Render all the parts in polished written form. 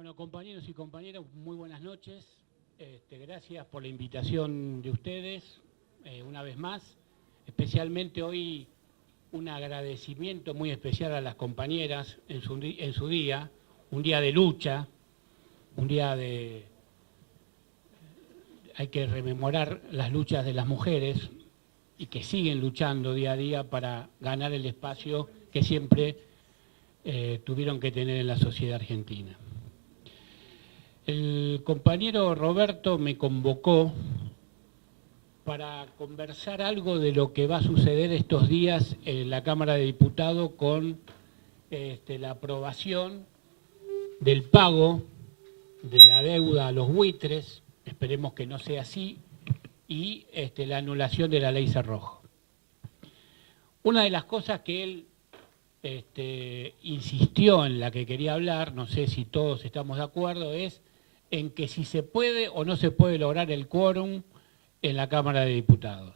Bueno, compañeros y compañeras, muy buenas noches. Gracias por la invitación de ustedes, una vez más. Especialmente hoy un agradecimiento muy especial a las compañeras en su día, un día de lucha, un día de... Hay que rememorar las luchas de las mujeres y que siguen luchando día a día para ganar el espacio que siempre tuvieron que tener en la sociedad argentina. El compañero Roberto me convocó para conversar algo de lo que va a suceder estos días en la Cámara de Diputados con la aprobación del pago de la deuda a los buitres, esperemos que no sea así, y la anulación de la ley Cerrojo. Una de las cosas que él insistió en la que quería hablar, no sé si todos estamos de acuerdo, es en que si se puede o no se puede lograr el quórum en la Cámara de Diputados.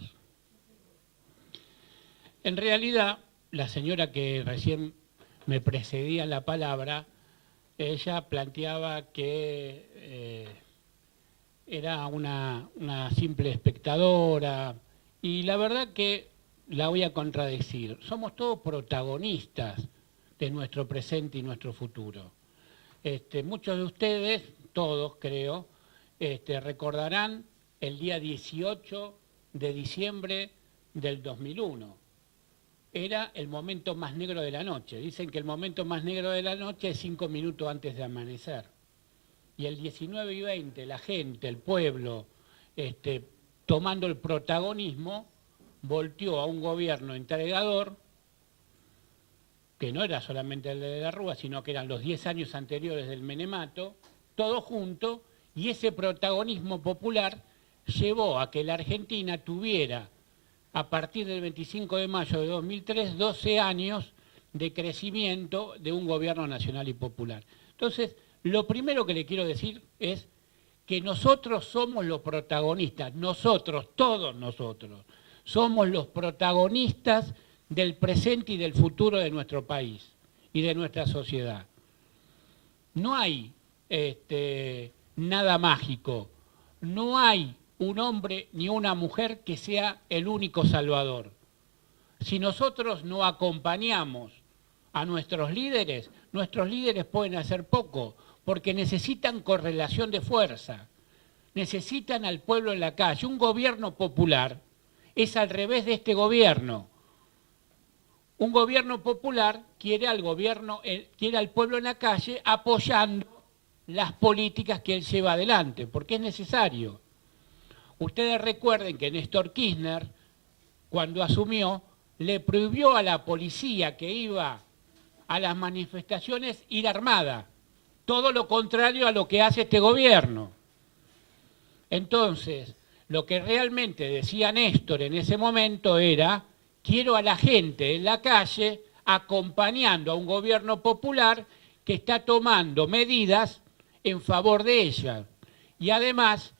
En realidad, la señora que recién me precedía en la palabra, ella planteaba que era una simple espectadora, y la verdad que la voy a contradecir. Somos todos protagonistas de nuestro presente y nuestro futuro. Muchos de ustedes, todos creo, recordarán el día 18 de diciembre del 2001. Era el momento más negro de la noche. Dicen que el momento más negro de la noche es 5 minutos antes de amanecer. Y el 19 y 20, la gente, el pueblo, tomando el protagonismo, volteó a un gobierno entregador, que no era solamente el de la Rúa, sino que eran los 10 años anteriores del menemato, todo junto, y ese protagonismo popular llevó a que la Argentina tuviera, a partir del 25 de mayo de 2003, 12 años de crecimiento de un gobierno nacional y popular. Entonces, lo primero que le quiero decir es que nosotros somos los protagonistas, nosotros, todos nosotros, somos los protagonistas del presente y del futuro de nuestro país y de nuestra sociedad. No hay nada mágico, no hay un hombre ni una mujer que sea el único salvador. Si nosotros no acompañamos a nuestros líderes pueden hacer poco, porque necesitan correlación de fuerza, necesitan al pueblo en la calle. Un gobierno popular es al revés de este gobierno. Un gobierno popular quiere al pueblo en la calle apoyando las políticas que él lleva adelante, porque es necesario. Ustedes recuerden que Néstor Kirchner, cuando asumió, le prohibió a la policía que iba a las manifestaciones ir armada. Todo lo contrario a lo que hace este gobierno. Entonces, lo que realmente decía Néstor en ese momento era: quiero a la gente en la calle acompañando a un gobierno popular que está tomando medidas en favor de ella. Y además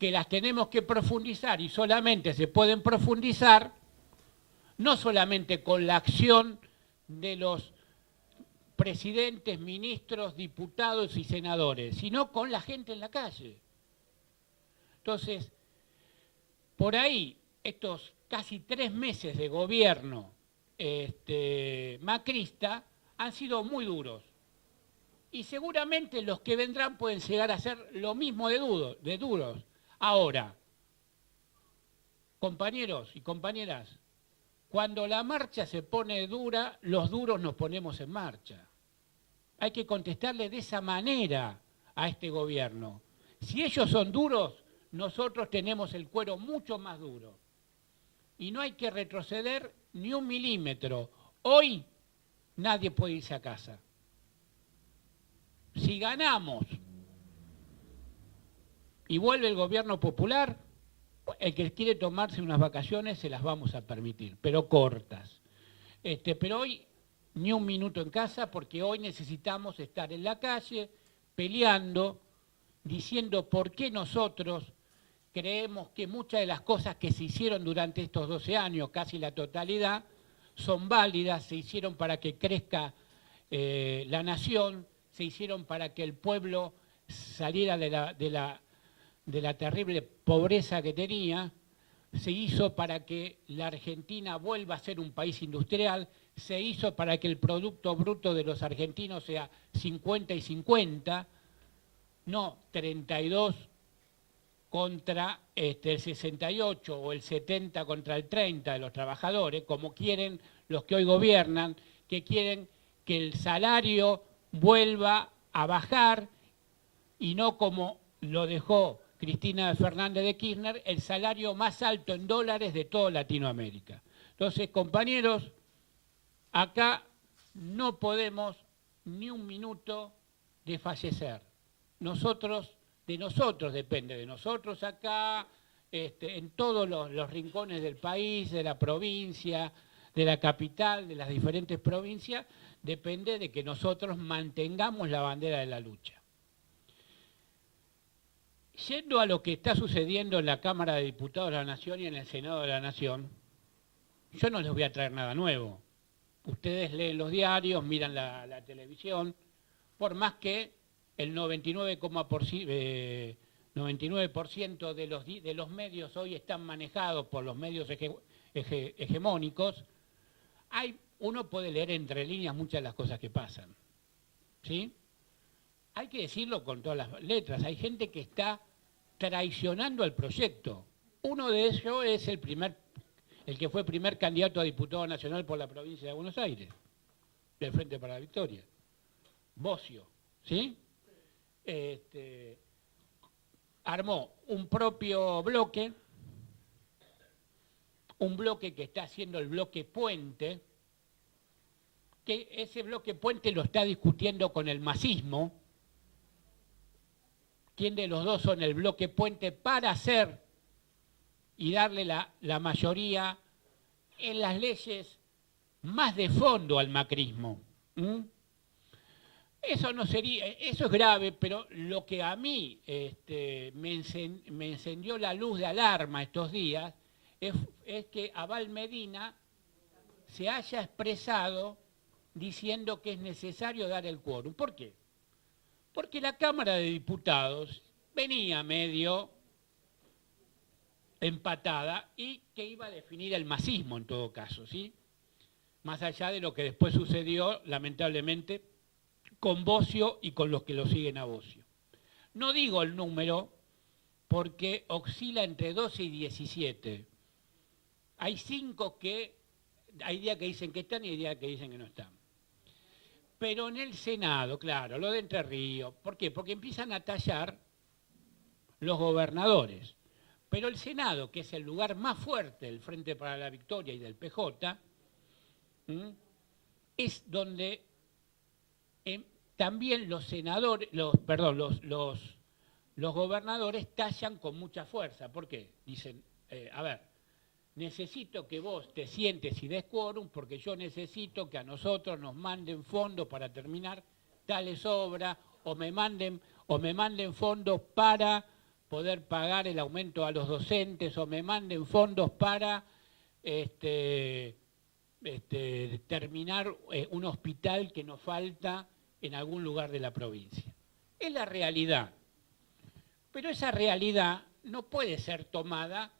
que las tenemos que profundizar, y solamente se pueden profundizar no solamente con la acción de los presidentes, ministros, diputados y senadores, sino con la gente en la calle. Entonces, por ahí, estos casi 3 meses de gobierno macrista han sido muy duros. Y seguramente los que vendrán pueden llegar a ser lo mismo de duros. Ahora, compañeros y compañeras, cuando la marcha se pone dura, los duros nos ponemos en marcha. Hay que contestarle de esa manera a este gobierno. Si ellos son duros, nosotros tenemos el cuero mucho más duro. Y no hay que retroceder ni 1 milímetro. Hoy nadie puede irse a casa. Si ganamos y vuelve el gobierno popular, el que quiere tomarse unas vacaciones se las vamos a permitir, pero cortas. Pero hoy ni 1 minuto en casa, porque hoy necesitamos estar en la calle peleando, diciendo por qué nosotros creemos que muchas de las cosas que se hicieron durante estos 12 años, casi la totalidad, son válidas, se hicieron para que crezca la nación, se hicieron para que el pueblo saliera de la terrible pobreza que tenía, se hizo para que la Argentina vuelva a ser un país industrial, se hizo para que el Producto Bruto de los argentinos sea 50 y 50, no 32 contra el 68 o el 70 contra el 30 de los trabajadores, como quieren los que hoy gobiernan, que quieren que el salario vuelva a bajar y no como lo dejó Cristina Fernández de Kirchner, el salario más alto en dólares de toda Latinoamérica. Entonces, compañeros, acá no podemos ni un minuto desfallecer. De nosotros depende, de nosotros acá, en todos los rincones del país, de la provincia, de la capital, de las diferentes provincias, depende de que nosotros mantengamos la bandera de la lucha. Yendo a lo que está sucediendo en la Cámara de Diputados de la Nación y en el Senado de la Nación, yo no les voy a traer nada nuevo. Ustedes leen los diarios, miran la televisión, por más que el 99% de los medios hoy están manejados por los medios hegemónicos, uno puede leer entre líneas muchas de las cosas que pasan, ¿sí? Hay que decirlo con todas las letras, hay gente que está traicionando al proyecto. Uno de ellos es el que fue primer candidato a diputado nacional por la provincia de Buenos Aires, del Frente para la Victoria, Bocio, ¿sí? Armó un propio bloque, un bloque que está haciendo el bloque puente, que ese bloque puente lo está discutiendo con el masismo. ¿Quién de los dos son el bloque puente para hacer y darle la mayoría en las leyes más de fondo al macrismo? Eso no sería, eso es grave, pero lo que a mí me encendió la luz de alarma estos días es que Abal Medina se haya expresado diciendo que es necesario dar el quórum. ¿Por qué? Porque la Cámara de Diputados venía medio empatada y que iba a definir el masismo en todo caso, ¿sí? Más allá de lo que después sucedió, lamentablemente, con Bocio y con los que lo siguen a Bocio. No digo el número porque oscila entre 12 y 17. Hay 5 hay días que dicen que están y hay días que dicen que no están. Pero en el Senado, claro, lo de Entre Ríos. ¿Por qué? Porque empiezan a tallar los gobernadores. Pero el Senado, que es el lugar más fuerte del Frente para la Victoria y del PJ, es donde también los senadores, los gobernadores tallan con mucha fuerza. ¿Por qué? Dicen, a ver, necesito que vos te sientes y des quórum porque yo necesito que a nosotros nos manden fondos para terminar tales obras o me manden fondos para poder pagar el aumento a los docentes o me manden fondos para terminar un hospital que nos falta en algún lugar de la provincia. Es la realidad. Pero esa realidad no puede ser tomada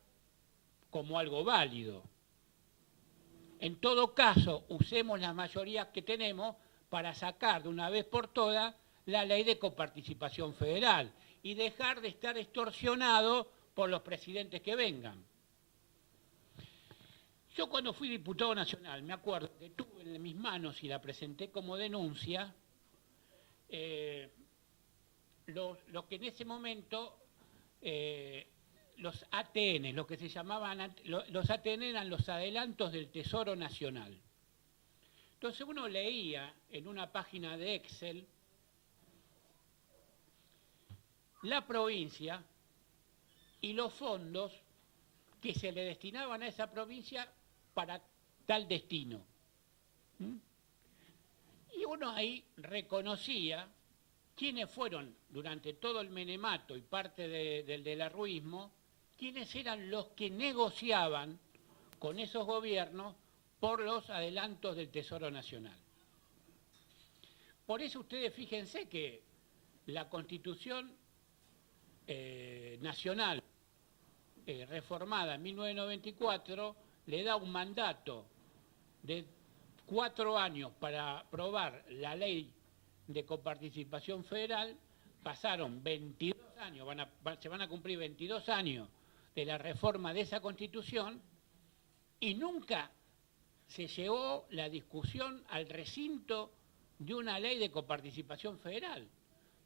como algo válido. En todo caso, usemos las mayorías que tenemos para sacar de una vez por todas la ley de coparticipación federal y dejar de estar extorsionado por los presidentes que vengan. Yo cuando fui diputado nacional, me acuerdo que tuve en mis manos y la presenté como denuncia, lo que en ese momento los ATN, lo que se llamaban, los ATN eran los adelantos del Tesoro Nacional. Entonces uno leía en una página de Excel la provincia y los fondos que se le destinaban a esa provincia para tal destino. Y uno ahí reconocía quiénes fueron durante todo el menemato y parte del arruismo, quiénes eran los que negociaban con esos gobiernos por los adelantos del Tesoro Nacional. Por eso ustedes fíjense que la Constitución Nacional reformada en 1994 le da un mandato de 4 años para aprobar la ley de coparticipación federal. Pasaron 22 años, se van a cumplir 22 años de la reforma de esa Constitución y nunca se llevó la discusión al recinto de una ley de coparticipación federal,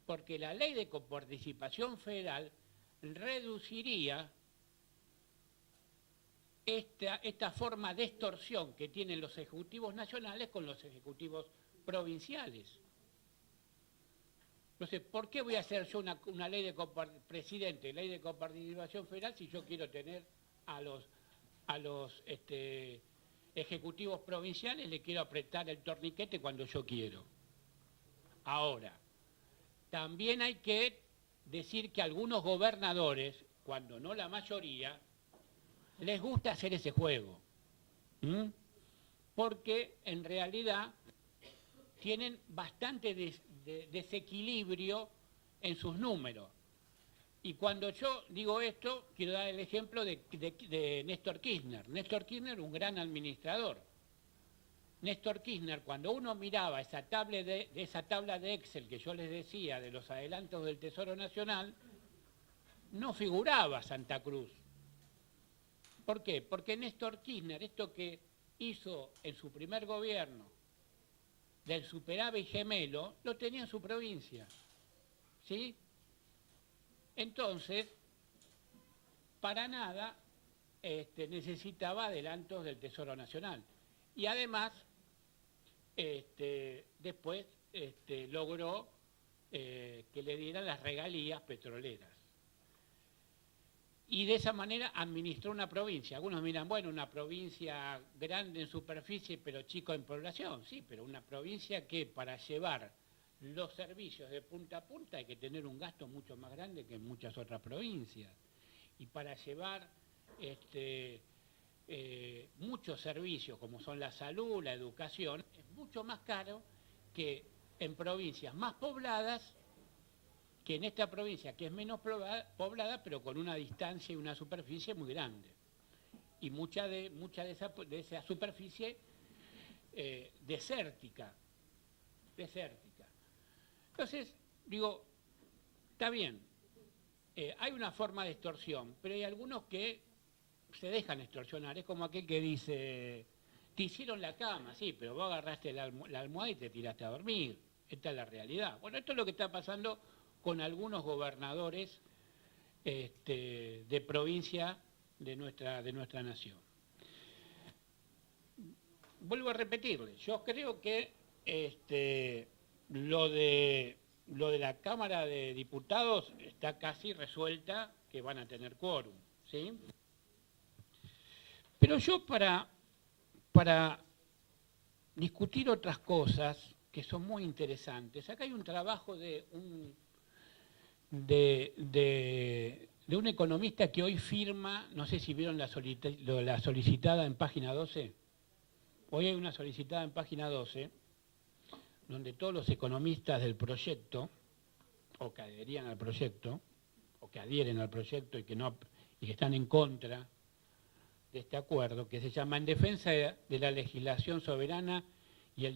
porque la ley de coparticipación federal reduciría esta forma de extorsión que tienen los ejecutivos nacionales con los ejecutivos provinciales. Entonces, ¿por qué voy a hacer yo una ley de ley de coparticipación federal si yo quiero tener a los ejecutivos provinciales, le quiero apretar el torniquete cuando yo quiero? Ahora, también hay que decir que algunos gobernadores, cuando no la mayoría, les gusta hacer ese juego, porque en realidad tienen bastante desequilibrio en sus números. Y cuando yo digo esto, quiero dar el ejemplo de Néstor Kirchner. Néstor Kirchner, un gran administrador. Néstor Kirchner, cuando uno miraba esa tabla de Excel que yo les decía de los adelantos del Tesoro Nacional, no figuraba Santa Cruz. ¿Por qué? Porque Néstor Kirchner, esto que hizo en su primer gobierno, del superávit gemelo, lo tenía en su provincia. ¿Sí? Entonces, para nada necesitaba adelantos del Tesoro Nacional. Y además, después logró que le dieran las regalías petroleras. Y de esa manera administró una provincia. Algunos miran, bueno, una provincia grande en superficie, pero chico en población. Sí, pero una provincia que para llevar los servicios de punta a punta hay que tener un gasto mucho más grande que en muchas otras provincias. Y para llevar muchos servicios, como son la salud, la educación, es mucho más caro que en provincias más pobladas, que en esta provincia, que es menos poblada, pero con una distancia y una superficie muy grande. Y mucha de esa superficie desértica. Entonces, digo, está bien, hay una forma de extorsión, pero hay algunos que se dejan extorsionar. Es como aquel que dice, te hicieron la cama, sí, pero vos agarraste la almohada y te tiraste a dormir. Esta es la realidad. Bueno, esto es lo que está pasando con algunos gobernadores de provincia de nuestra nación. Vuelvo a repetirle, yo creo que lo de la Cámara de Diputados está casi resuelta, que van a tener quórum, ¿sí? Pero yo para discutir otras cosas que son muy interesantes, acá hay un trabajo de un economista que hoy firma, no sé si vieron la solicitada en página 12. Hoy hay una solicitada en página 12, donde todos los economistas del proyecto, o que adherían al proyecto, o que adhieren al proyecto y que están en contra de este acuerdo, que se llama En defensa de la legislación soberana y el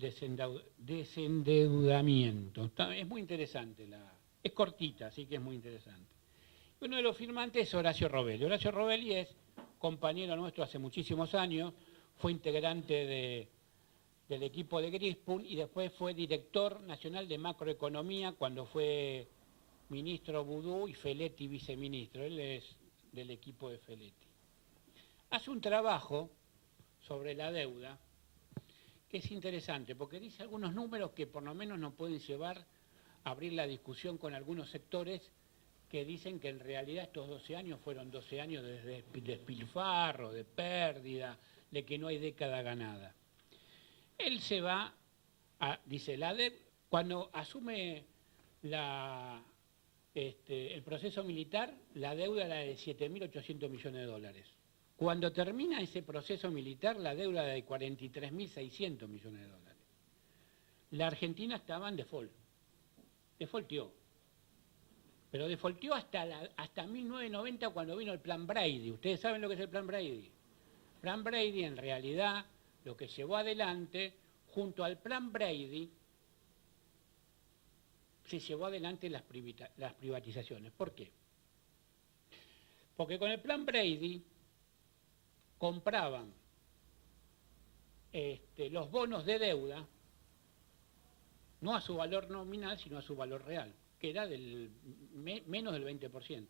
desendeudamiento. Es muy interesante, es cortita, así que es muy interesante. Uno de los firmantes es Horacio Robelli. Horacio Robelli es compañero nuestro hace muchísimos años, fue integrante del equipo de Grispun y después fue director nacional de macroeconomía cuando fue ministro Vudú y Feletti viceministro. Él es del equipo de Feletti. Hace un trabajo sobre la deuda que es interesante porque dice algunos números que por lo menos nos pueden llevar a abrir la discusión con algunos sectores que dicen que en realidad estos 12 años fueron 12 años de despilfarro, de pérdida, de que no hay década ganada. Él se va dice, cuando asume el proceso militar, la deuda era de 7.800 millones de dólares. Cuando termina ese proceso militar, la deuda era de 43.600 millones de dólares. la Argentina estaba en default, defaulteó. Pero defaulteó hasta 1990 cuando vino el Plan Brady. Ustedes saben lo que es el Plan Brady. Plan Brady en realidad lo que llevó adelante, junto al Plan Brady, se llevó adelante las privatizaciones. ¿Por qué? Porque con el Plan Brady compraban los bonos de deuda, no a su valor nominal, sino a su valor real, que era menos del 20%.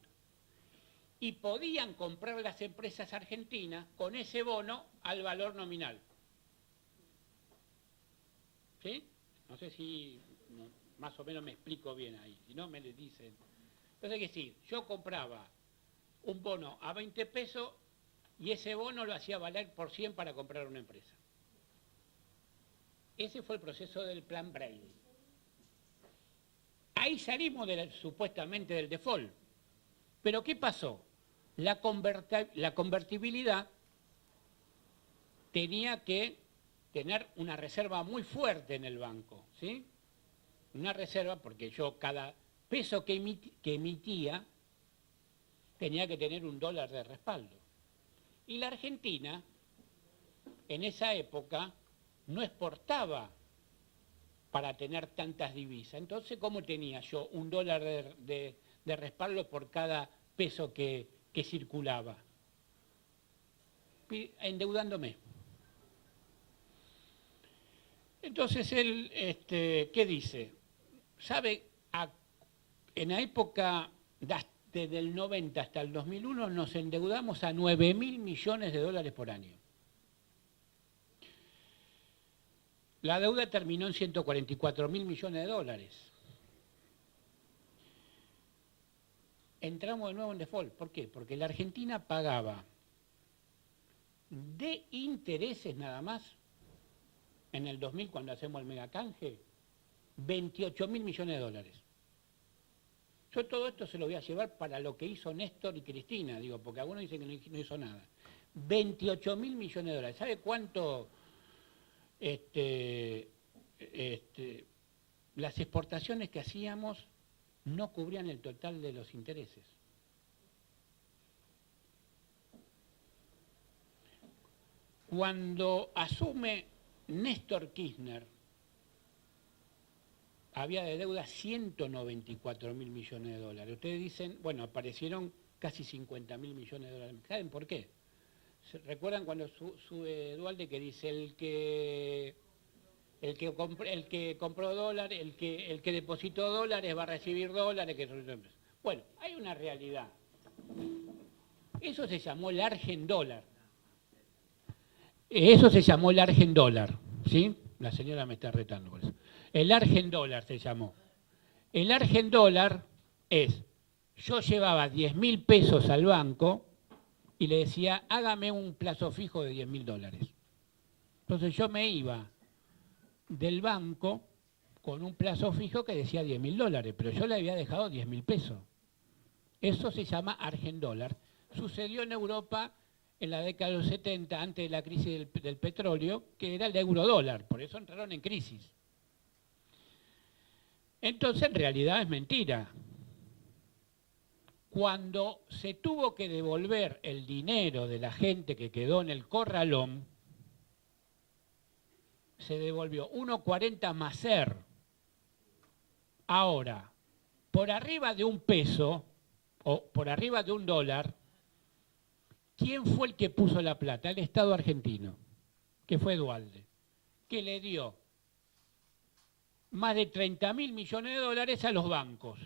Y podían comprar las empresas argentinas con ese bono al valor nominal. ¿Sí? No sé si más o menos me explico bien ahí, si no me le dicen. Entonces, que sí, yo compraba un bono a 20 pesos y ese bono lo hacía valer por 100 para comprar una empresa. Ese fue el proceso del Plan Brady. Ahí salimos supuestamente del default. Pero ¿qué pasó? La convertibilidad tenía que tener una reserva muy fuerte en el banco, ¿sí? Una reserva porque yo cada peso que emitía tenía que tener $1 de respaldo. Y la Argentina, en esa época, no exportaba para tener tantas divisas. Entonces, ¿cómo tenía yo $1 de respaldo por cada peso que circulaba? Endeudándome. Entonces él, ¿qué dice? ¿Sabe? En la época desde el 90 hasta el 2001 nos endeudamos a 9.000 millones de dólares por año. La deuda terminó en 144.000 millones de dólares. Entramos de nuevo en default. ¿Por qué? Porque la Argentina pagaba de intereses nada más, en el 2000 cuando hacemos el megacanje, 28.000 millones de dólares. Yo todo esto se lo voy a llevar para lo que hizo Néstor y Cristina, digo, porque algunos dicen que no hizo nada. 28.000 millones de dólares. ¿Sabe cuánto las exportaciones que hacíamos no cubrían el total de los intereses? Cuando asume Néstor Kirchner, había de deuda 194.000 millones de dólares. Ustedes dicen, bueno, aparecieron casi 50.000 millones de dólares. ¿Saben por qué? ¿Recuerdan cuando sube Dualde que dice el que compró dólares, el que depositó dólares va a recibir dólares? Bueno, hay una realidad. Eso se llamó el Argendólar. Eso se llamó el Argendólar, ¿sí? La señora me está retando por eso. El Argendólar se llamó. El Argendólar es, yo llevaba 10.000 pesos al banco y le decía, hágame un plazo fijo de 10.000 dólares. Entonces yo me iba del banco con un plazo fijo que decía 10.000 dólares, pero yo le había dejado 10.000 pesos. Eso se llama Argendólar. Sucedió en Europa en la década de los 70, antes de la crisis del petróleo, que era el eurodólar, por eso entraron en crisis. Entonces, en realidad es mentira. Cuando se tuvo que devolver el dinero de la gente que quedó en el corralón, se devolvió 1,40 más ser. Ahora, por arriba de un peso o por arriba de $1, ¿quién fue el que puso la plata? El Estado argentino, que fue Dualde, que le dio más de 30.000 millones de dólares a los bancos.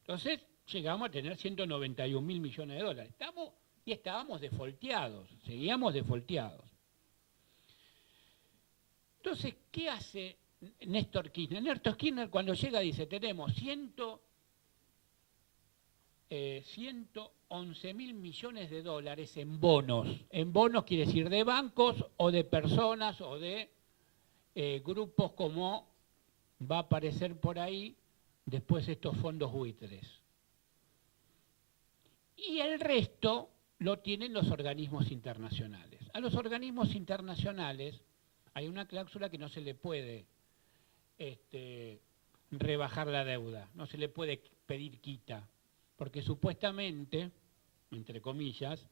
Entonces llegamos a tener 191.000 millones de dólares. Estábamos defolteados, seguíamos defolteados. Entonces, ¿qué hace Néstor Kirchner? Néstor Kirchner cuando llega dice, tenemos 111.000 millones de dólares en bonos. En bonos quiere decir de bancos o de personas o de grupos como va a aparecer por ahí después estos fondos buitres. Y el resto lo tienen los organismos internacionales. A los organismos internacionales Hay una cláusula que no se le puede rebajar la deuda, no se le puede pedir quita, porque supuestamente, entre comillas,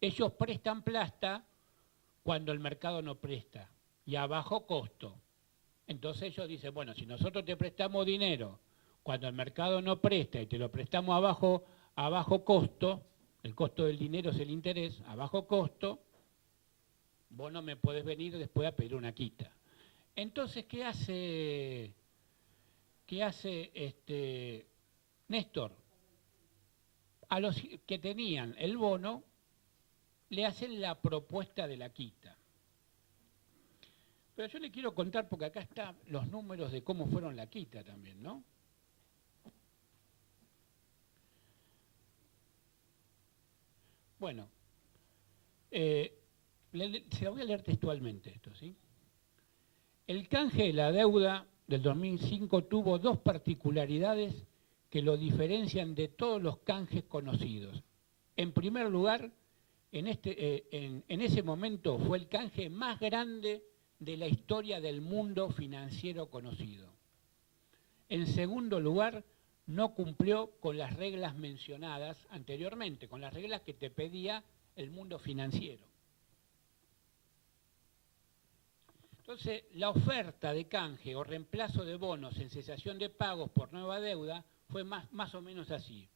ellos prestan plata cuando el mercado no presta y a bajo costo. Entonces ellos dicen, bueno, si nosotros te prestamos dinero cuando el mercado no presta y te lo prestamos a bajo costo, el costo del dinero es el interés, a bajo costo, vos no me podés venir después a pedir una quita. Entonces, ¿qué hace Néstor? A los que tenían el bono le hacen la propuesta de la quita. Pero yo le quiero contar, porque acá están los números de cómo fueron la quita también, ¿no? Bueno, se lo voy a leer textualmente esto, ¿sí? El canje de la deuda del 2005 tuvo dos particularidades que lo diferencian de todos los canjes conocidos. En primer lugar, en ese momento fue el canje más grande de la historia del mundo financiero conocido. En segundo lugar, no cumplió con las reglas mencionadas anteriormente, con las reglas que te pedía el mundo financiero. Entonces, la oferta de canje o reemplazo de bonos en cesación de pagos por nueva deuda fue más o menos así.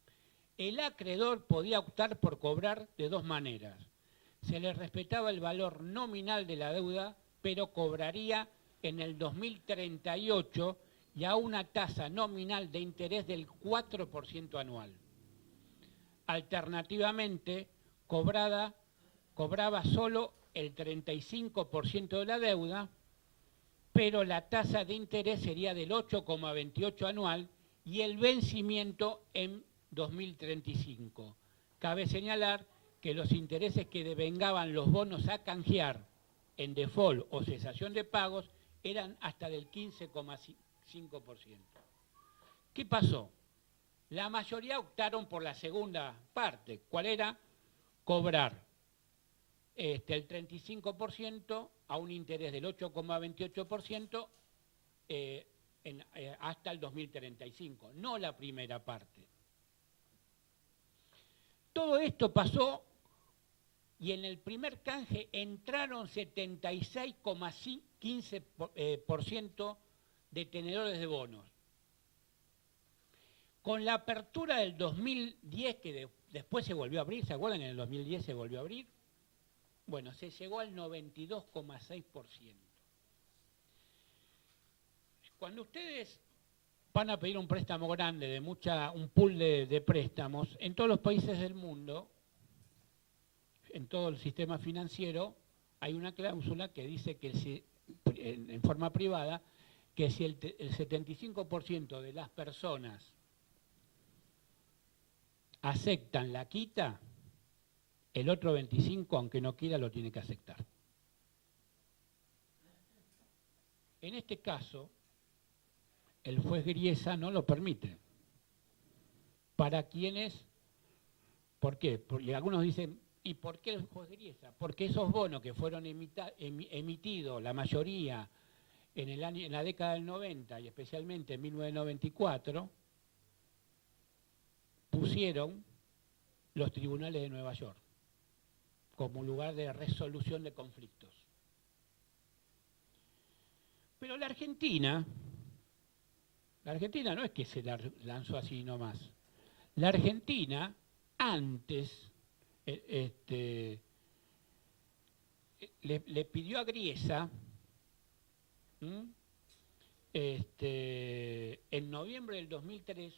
El acreedor podía optar por cobrar de dos maneras. Se le respetaba el valor nominal de la deuda, pero cobraría en el 2038 y a una tasa nominal de interés del 4% anual. Alternativamente, cobraba solo el 35% de la deuda, pero la tasa de interés sería del 8,28 anual y el vencimiento en 2035. Cabe señalar que los intereses que devengaban los bonos a canjear en default o cesación de pagos eran hasta del 15,5%. ¿Qué pasó? La mayoría optaron por la segunda parte. ¿Cuál era? Cobrar el 35% a un interés del 8,28% hasta el 2035, no la primera parte. Todo esto pasó y en el primer canje entraron 76,15% de tenedores de bonos. Con la apertura del 2010, que después se volvió a abrir, ¿se acuerdan? En el 2010 se volvió a abrir. Bueno, se llegó al 92,6%. Cuando ustedes van a pedir un préstamo grande, un pool de préstamos, en todos los países del mundo, en todo el sistema financiero, hay una cláusula que dice que en forma privada, que si el 75% de las personas aceptan la quita, el otro 25%, aunque no quiera, lo tiene que aceptar. En este caso, el juez Griesa no lo permite. ¿Para quiénes? ¿Por qué? Porque algunos dicen, ¿y por qué el juez Griesa? Porque esos bonos que fueron emitidos, la mayoría, en la década del 90 y especialmente en 1994, pusieron los tribunales de Nueva York como lugar de resolución de conflictos. Pero la Argentina no es que se lanzó así nomás. La Argentina antes le pidió a Griesa en noviembre del 2003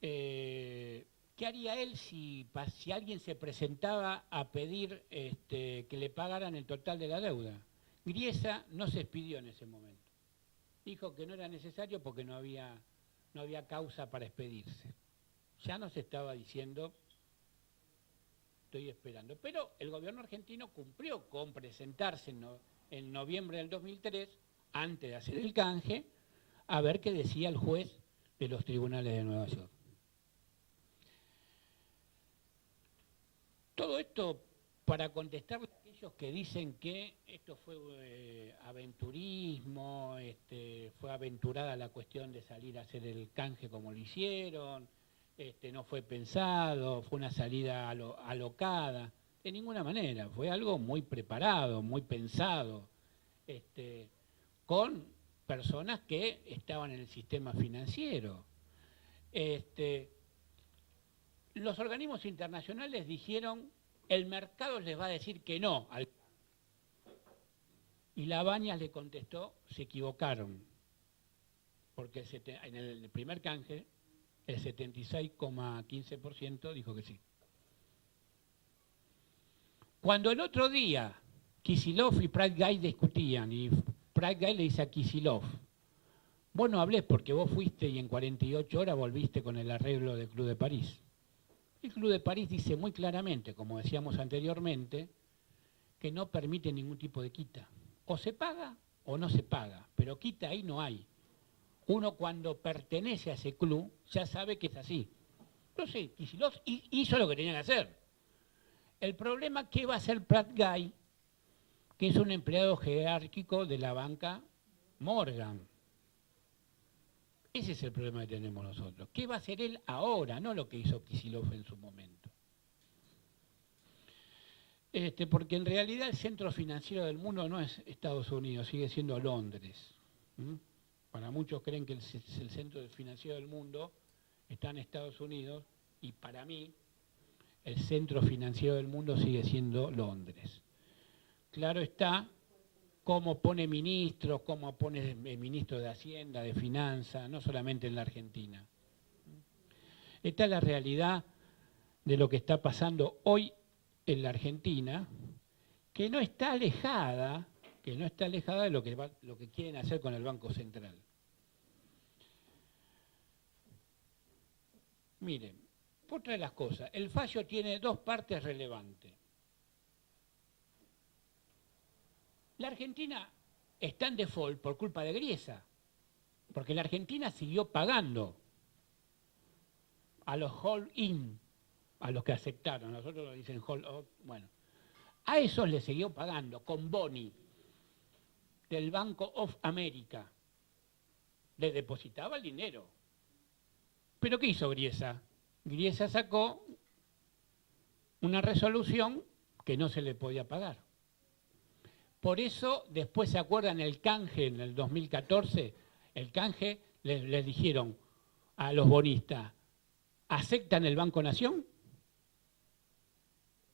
¿qué haría él si alguien se presentaba a pedir que le pagaran el total de la deuda? Griesa no se expidió en ese momento. Dijo que no era necesario porque no había causa para expedirse. Ya nos estaba diciendo, estoy esperando. Pero el gobierno argentino cumplió con presentarse en noviembre del 2003, antes de hacer el canje, a ver qué decía el juez de los tribunales de Nueva York. Todo esto para contestarle a aquellos que dicen que esto fue aventurismo, fue aventurada la cuestión de salir a hacer el canje como lo hicieron, no fue pensado, fue una salida alocada, de ninguna manera, fue algo muy preparado, muy pensado, con personas que estaban en el sistema financiero. Los organismos internacionales dijeron, el mercado les va a decir que no. Y la Bañas le contestó, se equivocaron, porque en el primer canje el 76,15% dijo que sí. Cuando el otro día Kicillof y Pratt Guy discutían, y Pratt Guy le dice a Kicillof, vos no hablés porque vos fuiste y en 48 horas volviste con el arreglo del Club de París. El Club de París dice muy claramente, como decíamos anteriormente, que no permite ningún tipo de quita. O se paga o no se paga, pero quita ahí no hay. Uno cuando pertenece a ese club ya sabe que es así. Entonces, Kicillof hizo lo que tenía que hacer. El problema que va a hacer Pratt Guy, que es un empleado jerárquico de la banca Morgan. Ese es el problema que tenemos nosotros. ¿Qué va a hacer él ahora? No lo que hizo Kicillof en su momento. Porque en realidad el centro financiero del mundo no es Estados Unidos, sigue siendo Londres. Para muchos creen que el centro financiero del mundo está en Estados Unidos y para mí el centro financiero del mundo sigue siendo Londres. Claro está cómo pone ministros, cómo pone ministro de Hacienda, de Finanzas, no solamente en la Argentina. Esta es la realidad de lo que está pasando hoy en la Argentina, que no está alejada de lo que quieren hacer con el Banco Central. Miren, otra de las cosas, el fallo tiene dos partes relevantes. La Argentina está en default por culpa de Griesa, porque la Argentina siguió pagando a los hold-in, a los que aceptaron, nosotros lo dicen hold-out, bueno, a esos les siguió pagando con boni del Banco of America, les depositaba el dinero. ¿Pero qué hizo Griesa? Griesa sacó una resolución que no se le podía pagar. Por eso, después se acuerdan el canje en el 2014, el canje les dijeron a los bonistas, ¿aceptan el Banco Nación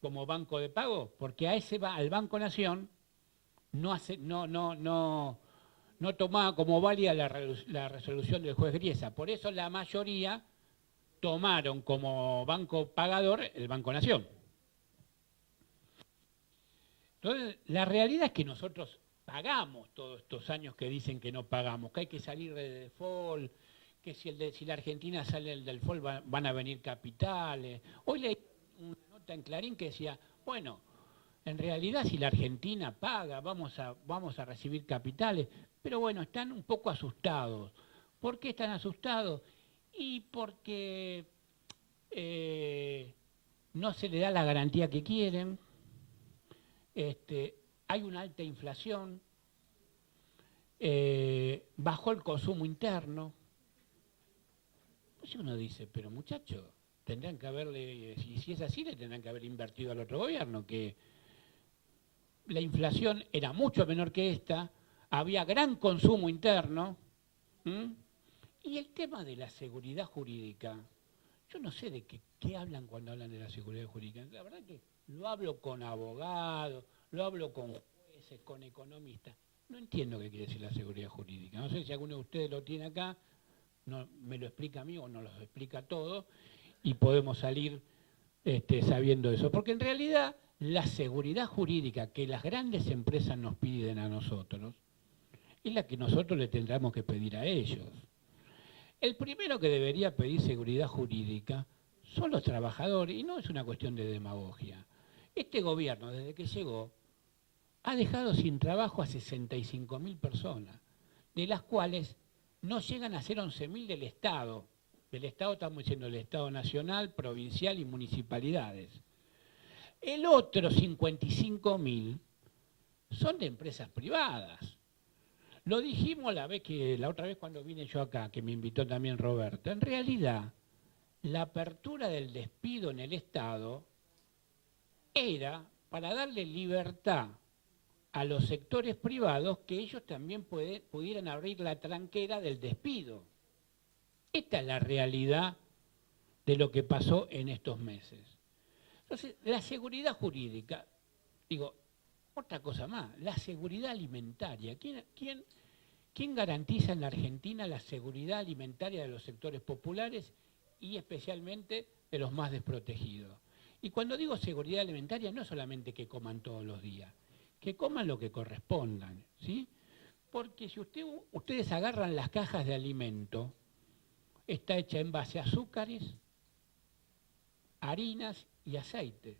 como banco de pago? Porque al Banco Nación no tomaba como válida la resolución del juez Griesa. Por eso la mayoría tomaron como banco pagador el Banco Nación. Entonces, la realidad es que nosotros pagamos todos estos años que dicen que no pagamos, que hay que salir de default, que si la Argentina sale del default van a venir capitales. Hoy leí una nota en Clarín que decía, bueno, en realidad si la Argentina paga, vamos a recibir capitales, pero bueno, están un poco asustados. ¿Por qué están asustados? Y porque no se le da la garantía que quieren. Hay una alta inflación, bajó el consumo interno. Pues uno dice, pero muchachos, tendrán que haberle, si es así, le tendrán que haber invertido al otro gobierno, que la inflación era mucho menor que esta, había gran consumo interno, y el tema de la seguridad jurídica, yo no sé de qué hablan cuando hablan de la seguridad jurídica, la verdad que lo hablo con abogados, lo hablo con jueces, con economistas. No entiendo qué quiere decir la seguridad jurídica. No sé si alguno de ustedes lo tiene acá, me lo explica a mí o nos lo explica a todos y podemos salir sabiendo eso. Porque en realidad la seguridad jurídica que las grandes empresas nos piden a nosotros es la que nosotros le tendremos que pedir a ellos. El primero que debería pedir seguridad jurídica son los trabajadores y no es una cuestión de demagogia. Este gobierno, desde que llegó, ha dejado sin trabajo a 65.000 personas, de las cuales no llegan a ser 11.000 del Estado. Del Estado estamos diciendo el Estado nacional, provincial y municipalidades. El otro 55.000 son de empresas privadas. Lo dijimos la otra vez cuando vine yo acá, que me invitó también Roberto. En realidad, la apertura del despido en el Estado era para darle libertad a los sectores privados que ellos también pudieran abrir la tranquera del despido. Esta es la realidad de lo que pasó en estos meses. Entonces, la seguridad jurídica, digo, otra cosa más, la seguridad alimentaria. ¿Quién garantiza en la Argentina la seguridad alimentaria de los sectores populares y especialmente de los más desprotegidos? Y cuando digo seguridad alimentaria, no solamente que coman todos los días, que coman lo que correspondan, ¿sí? Porque si ustedes agarran las cajas de alimento, está hecha en base a azúcares, harinas y aceite.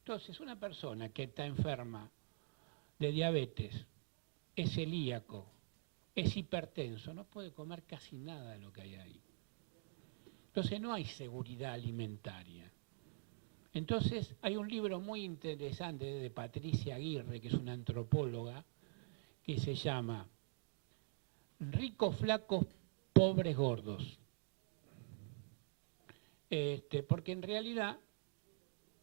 Entonces, una persona que está enferma de diabetes, es celíaco, es hipertenso, no puede comer casi nada de lo que hay ahí. Entonces, no hay seguridad alimentaria. Entonces, hay un libro muy interesante de Patricia Aguirre, que es una antropóloga, que se llama Ricos, flacos, pobres, gordos. Porque en realidad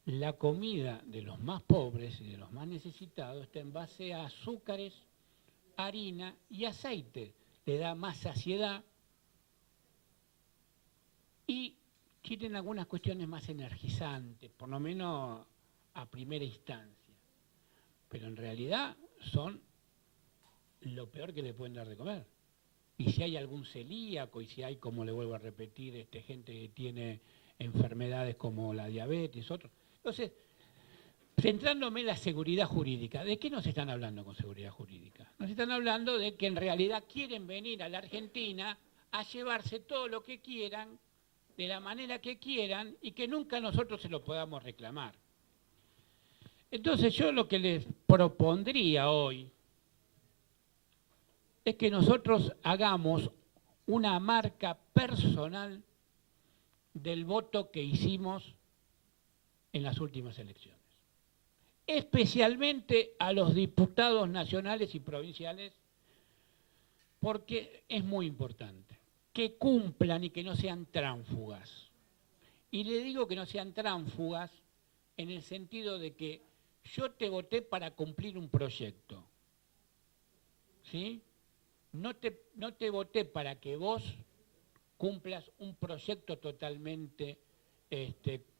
la comida de los más pobres y de los más necesitados está en base a azúcares, harina y aceite. Le da más saciedad y tienen algunas cuestiones más energizantes, por lo menos a primera instancia. Pero en realidad son lo peor que le pueden dar de comer. Y si hay algún celíaco, y si hay, como le vuelvo a repetir, gente que tiene enfermedades como la diabetes, otros. Entonces, centrándome en la seguridad jurídica, ¿de qué nos están hablando con seguridad jurídica? Nos están hablando de que en realidad quieren venir a la Argentina a llevarse todo lo que quieran, de la manera que quieran, y que nunca nosotros se lo podamos reclamar. Entonces yo lo que les propondría hoy es que nosotros hagamos una marca personal del voto que hicimos en las últimas elecciones. Especialmente a los diputados nacionales y provinciales, porque es muy importante que cumplan y que no sean tránsfugas. Y le digo que no sean tránsfugas en el sentido de que yo te voté para cumplir un proyecto, ¿sí? No te voté para que vos cumplas un proyecto totalmente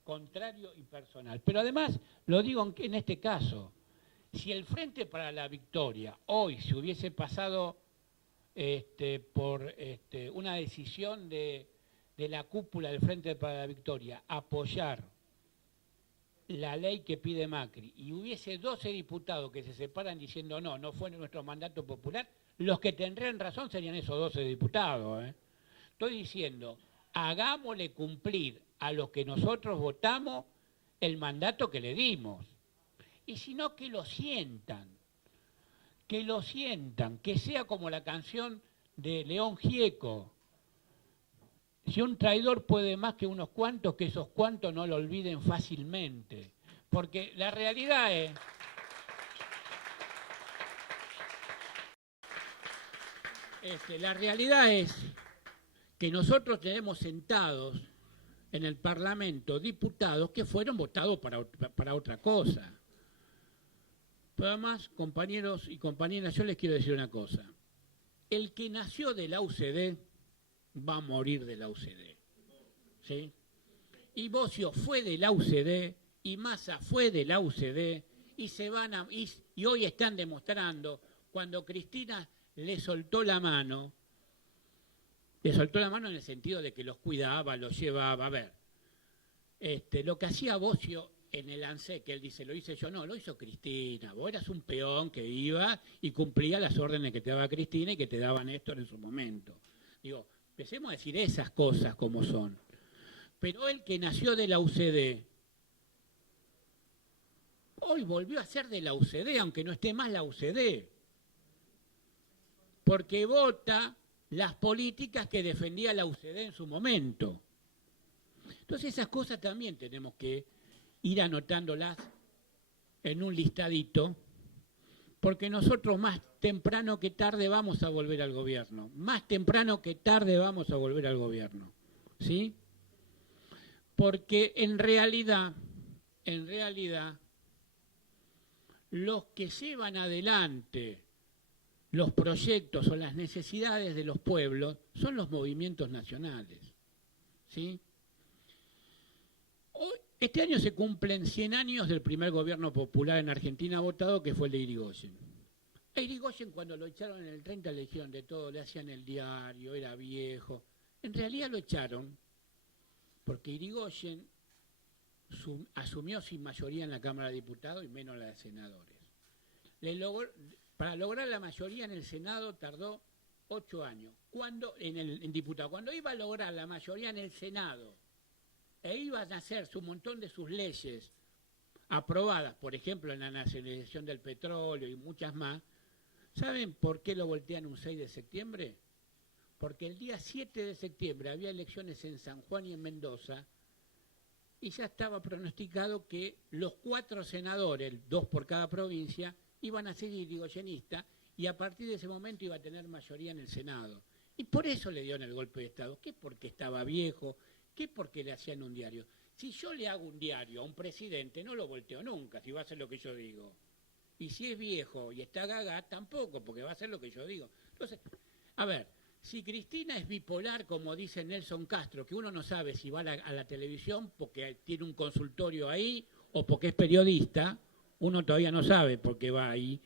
contrario y personal. Pero además, lo digo en este caso, si el Frente para la Victoria hoy se hubiese pasado por una decisión de la cúpula del Frente para la Victoria, apoyar la ley que pide Macri, y hubiese 12 diputados que se separan diciendo no fue nuestro mandato popular, los que tendrían razón serían esos 12 diputados. Estoy diciendo, hagámosle cumplir a los que nosotros votamos el mandato que le dimos. Y si no, que lo sientan, que sea como la canción de León Gieco. Si un traidor puede más que unos cuantos, que esos cuantos no lo olviden fácilmente. Porque la realidad es... la realidad es que nosotros tenemos sentados en el Parlamento diputados que fueron votados para otra cosa. Pero además, compañeros y compañeras, yo les quiero decir una cosa. El que nació de la UCD va a morir de la UCD. ¿Sí? Y Bocio fue de la UCD, y Massa fue de la UCD, y hoy están demostrando, cuando Cristina le soltó la mano en el sentido de que los cuidaba, los llevaba. A ver, lo que hacía Bocio en el ANSES, que él dice, lo hice yo, no, lo hizo Cristina. Vos eras un peón que iba y cumplía las órdenes que te daba Cristina y que te daba Néstor en su momento. Digo, empecemos a decir esas cosas como son. Pero él, que nació de la UCD, hoy volvió a ser de la UCD, aunque no esté más la UCD. Porque vota las políticas que defendía la UCD en su momento. Entonces esas cosas también tenemos que ir anotándolas en un listadito, porque nosotros más temprano que tarde vamos a volver al gobierno. Más temprano que tarde vamos a volver al gobierno. ¿Sí? Porque en realidad, los que llevan adelante los proyectos o las necesidades de los pueblos son los movimientos nacionales. ¿Sí? Este año se cumplen 100 años del primer gobierno popular en Argentina votado, que fue el de Irigoyen. A Irigoyen, cuando lo echaron en el 30, le dijeron de todo, le hacían el diario, era viejo. En realidad lo echaron porque Irigoyen asumió sin mayoría en la Cámara de Diputados y menos la de senadores. Para lograr la mayoría en el Senado tardó 8 años. En diputados, cuando iba a lograr la mayoría en el Senado e iban a hacerse un montón de sus leyes aprobadas, por ejemplo, en la nacionalización del petróleo y muchas más, ¿saben por qué lo voltean un 6 de septiembre? Porque el día 7 de septiembre había elecciones en San Juan y en Mendoza y ya estaba pronosticado que los 4 senadores, 2 por cada provincia, iban a ser irigoyenistas y a partir de ese momento iba a tener mayoría en el Senado. Y por eso le dieron el golpe de Estado. ¿Qué porque estaba viejo? ¿Qué porque le hacían un diario? Si yo le hago un diario a un presidente, no lo volteo nunca, si va a hacer lo que yo digo. Y si es viejo y está gaga, tampoco, porque va a hacer lo que yo digo. Entonces, a ver, si Cristina es bipolar, como dice Nelson Castro, que uno no sabe si va a la televisión porque tiene un consultorio ahí o porque es periodista, uno todavía no sabe por qué va ahí.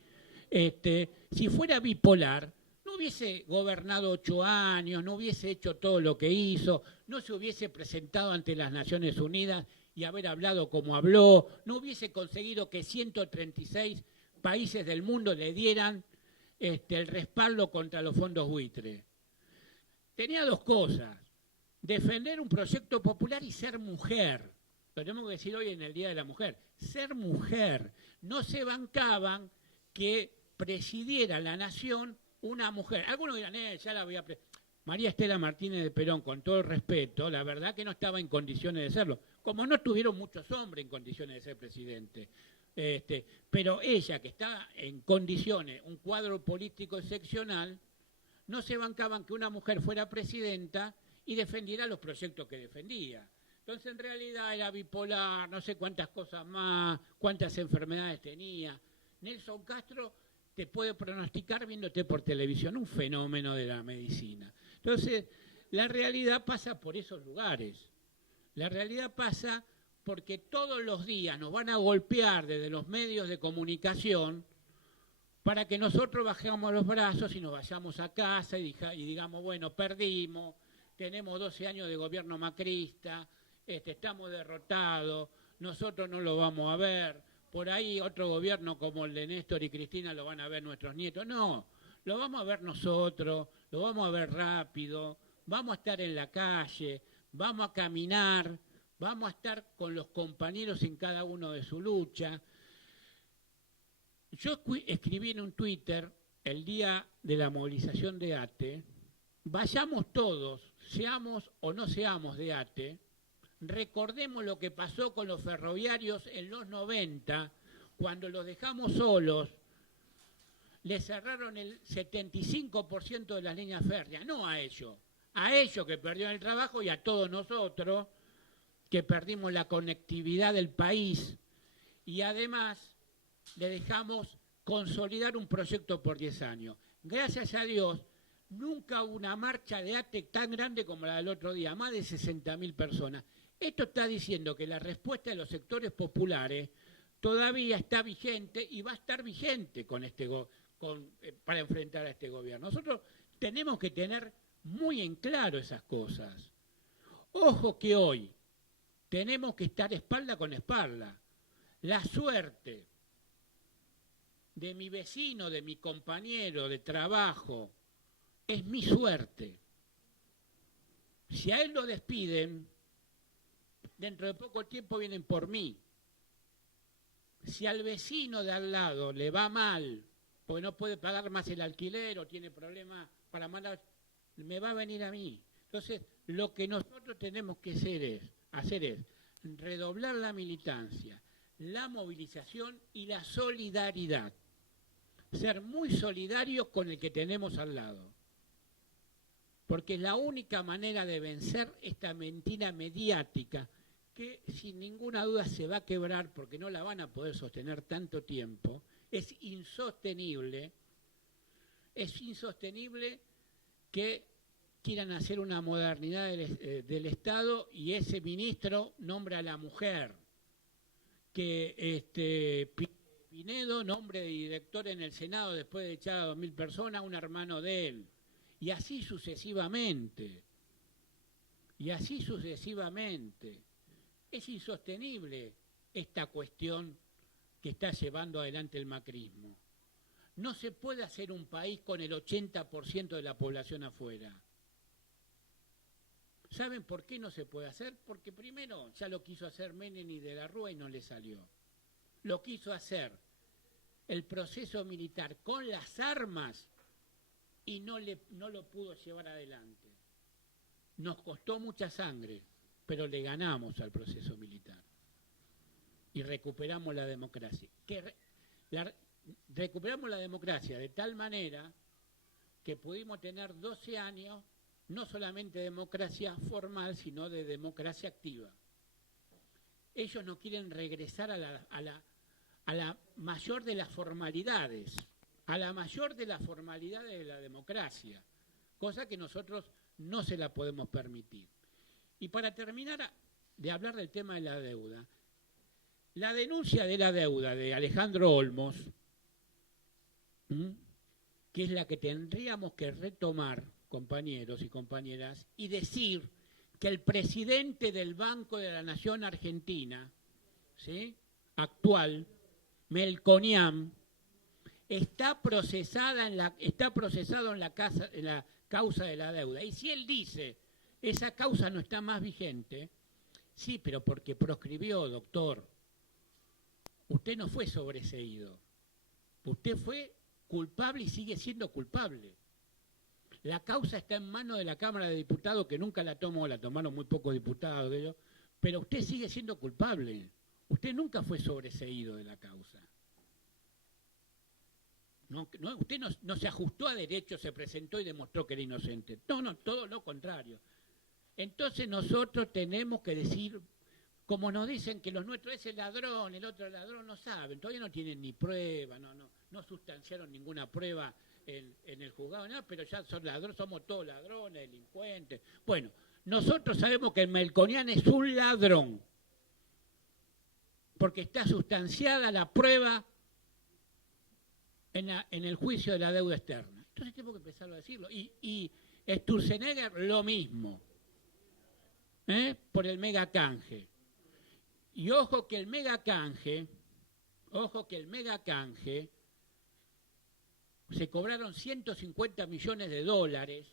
Si fuera bipolar, no hubiese gobernado 8 años, no hubiese hecho todo lo que hizo, no se hubiese presentado ante las Naciones Unidas y haber hablado como habló, no hubiese conseguido que 136 países del mundo le dieran el respaldo contra los fondos buitre. Tenía 2 cosas: defender un proyecto popular y ser mujer. Lo tenemos que decir hoy en el Día de la Mujer. Ser mujer. No se bancaban que presidiera la nación una mujer. Algunos dirán, ya la voy a... María Estela Martínez de Perón, con todo el respeto, la verdad que no estaba en condiciones de serlo. Como no tuvieron muchos hombres en condiciones de ser presidente. Pero ella, que estaba en condiciones, un cuadro político excepcional, no se bancaban que una mujer fuera presidenta y defendiera los proyectos que defendía. Entonces, en realidad era bipolar, no sé cuántas cosas más, cuántas enfermedades tenía. Nelson Castro te puede pronosticar viéndote por televisión, un fenómeno de la medicina. Entonces, la realidad pasa por esos lugares. La realidad pasa porque todos los días nos van a golpear desde los medios de comunicación para que nosotros bajemos los brazos y nos vayamos a casa y digamos, bueno, perdimos, tenemos 12 años de gobierno macrista, estamos derrotados, nosotros no lo vamos a ver, por ahí otro gobierno como el de Néstor y Cristina lo van a ver nuestros nietos. No, lo vamos a ver nosotros, lo vamos a ver rápido, vamos a estar en la calle, vamos a caminar, vamos a estar con los compañeros en cada uno de su lucha. Yo escribí en un Twitter el día de la movilización de ATE, vayamos todos, seamos o no seamos de ATE, recordemos lo que pasó con los ferroviarios en los 90, cuando los dejamos solos, les cerraron el 75% de las líneas férreas, no a ellos que perdieron el trabajo y a todos nosotros que perdimos la conectividad del país y además le dejamos consolidar un proyecto por 10 años. Gracias a Dios, nunca hubo una marcha de ATE tan grande como la del otro día, más de 60.000 personas. Esto está diciendo que la respuesta de los sectores populares todavía está vigente y va a estar vigente para enfrentar a este gobierno. Nosotros tenemos que tener muy en claro esas cosas. Ojo que hoy tenemos que estar espalda con espalda. La suerte de mi vecino, de mi compañero de trabajo, es mi suerte. Si a él lo despiden, dentro de poco tiempo vienen por mí. Si al vecino de al lado le va mal, porque no puede pagar más el alquiler o tiene problemas para mandar, me va a venir a mí. Entonces, lo que nosotros tenemos que hacer es redoblar la militancia, la movilización y la solidaridad. Ser muy solidarios con el que tenemos al lado. Porque es la única manera de vencer esta mentira mediática que sin ninguna duda se va a quebrar porque no la van a poder sostener tanto tiempo. Es insostenible que quieran hacer una modernidad del Estado y ese ministro nombra a la mujer, que Pinedo nombre de director en el Senado después de echar a 2.000 personas, un hermano de él, y así sucesivamente, Es insostenible esta cuestión que está llevando adelante el macrismo. No se puede hacer un país con el 80% de la población afuera. ¿Saben por qué no se puede hacer? Porque primero ya lo quiso hacer Menem y de la Rúa y no le salió. Lo quiso hacer el proceso militar con las armas y no lo pudo llevar adelante. Nos costó mucha sangre, pero le ganamos al proceso militar. Y recuperamos la democracia. Recuperamos la democracia de tal manera que pudimos tener 12 años, no solamente de democracia formal, sino de democracia activa. Ellos no quieren regresar a la mayor de las formalidades, de la democracia, cosa que nosotros no se la podemos permitir. Y para terminar de hablar del tema de la deuda, la denuncia de la deuda de Alejandro Olmos, que es la que tendríamos que retomar, compañeros y compañeras, y decir que el presidente del Banco de la Nación Argentina, ¿sí?, actual, Melconian, está procesado en la causa de la deuda. Y si él dice, esa causa no está más vigente, sí, pero porque proscribió, doctor. Usted no fue sobreseído. Usted fue culpable y sigue siendo culpable. La causa está en manos de la Cámara de Diputados, que nunca la tomó, la tomaron muy pocos diputados de ellos, pero usted sigue siendo culpable. Usted nunca fue sobreseído de la causa. Usted no se ajustó a derecho, se presentó y demostró que era inocente. No, todo lo contrario. Entonces nosotros tenemos que decir, como nos dicen que los nuestros, ese ladrón, el otro ladrón, no saben, todavía no tienen ni prueba, no sustanciaron ninguna prueba en el juzgado, nada, pero ya son ladrones, somos todos ladrones, delincuentes. Bueno, nosotros sabemos que el Melconian es un ladrón, porque está sustanciada la prueba en el juicio de la deuda externa. Entonces tenemos que empezar a decirlo. Y Sturzenegger lo mismo, por el megacanje. Y ojo que el megacanje, se cobraron 150 millones de dólares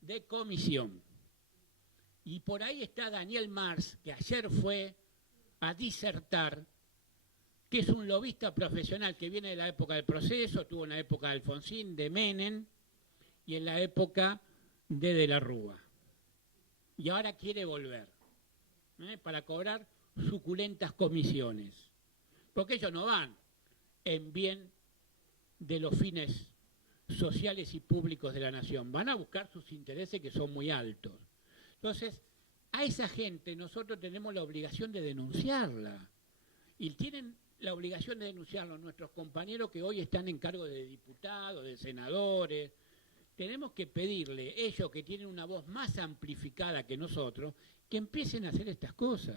de comisión. Y por ahí está Daniel Mars, que ayer fue a disertar, que es un lobista profesional que viene de la época del proceso, estuvo en la época de Alfonsín, de Menem y en la época de la Rúa. Y ahora quiere volver para cobrar suculentas comisiones. Porque ellos no van en bien de los fines sociales y públicos de la nación. Van a buscar sus intereses, que son muy altos. Entonces, a esa gente nosotros tenemos la obligación de denunciarla. Y tienen la obligación de denunciarlo nuestros compañeros que hoy están en cargo de diputados, de senadores. Tenemos que pedirle, ellos que tienen una voz más amplificada que nosotros, que empiecen a hacer estas cosas.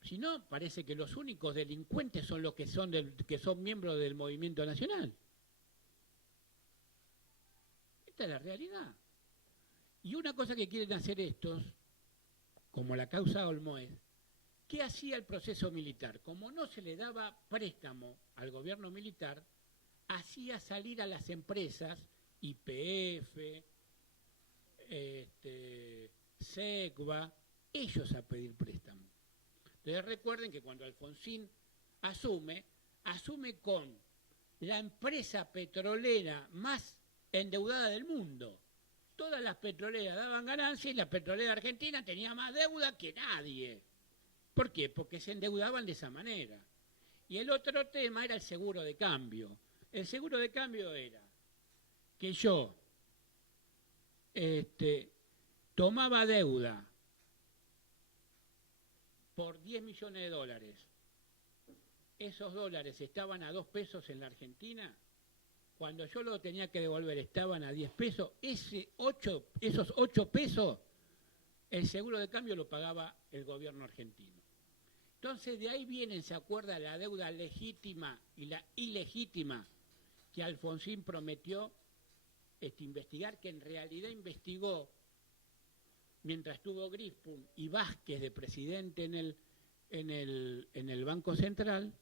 Si no, parece que los únicos delincuentes son los que son miembros del movimiento nacional. Esta es la realidad. Y una cosa que quieren hacer estos, como la causa Olmos, ¿qué hacía el proceso militar? Como no se le daba préstamo al gobierno militar, hacía salir a las empresas, YPF, SECBA, ellos a pedir préstamo. Entonces recuerden que cuando Alfonsín asume con la empresa petrolera más endeudada del mundo, todas las petroleras daban ganancias y la petrolera argentina tenía más deuda que nadie. ¿Por qué? Porque se endeudaban de esa manera. Y el otro tema era el seguro de cambio. El seguro de cambio era que yo tomaba deuda por 10 millones de dólares. Esos dólares estaban a 2 pesos en la Argentina. Cuando yo lo tenía que devolver estaban a 10 pesos. Esos 8 pesos, el seguro de cambio lo pagaba el gobierno argentino. Entonces de ahí viene, se acuerda, la deuda legítima y la ilegítima que Alfonsín prometió investigar, que en realidad investigó mientras estuvo Grispum y Vázquez de presidente en el Banco Central,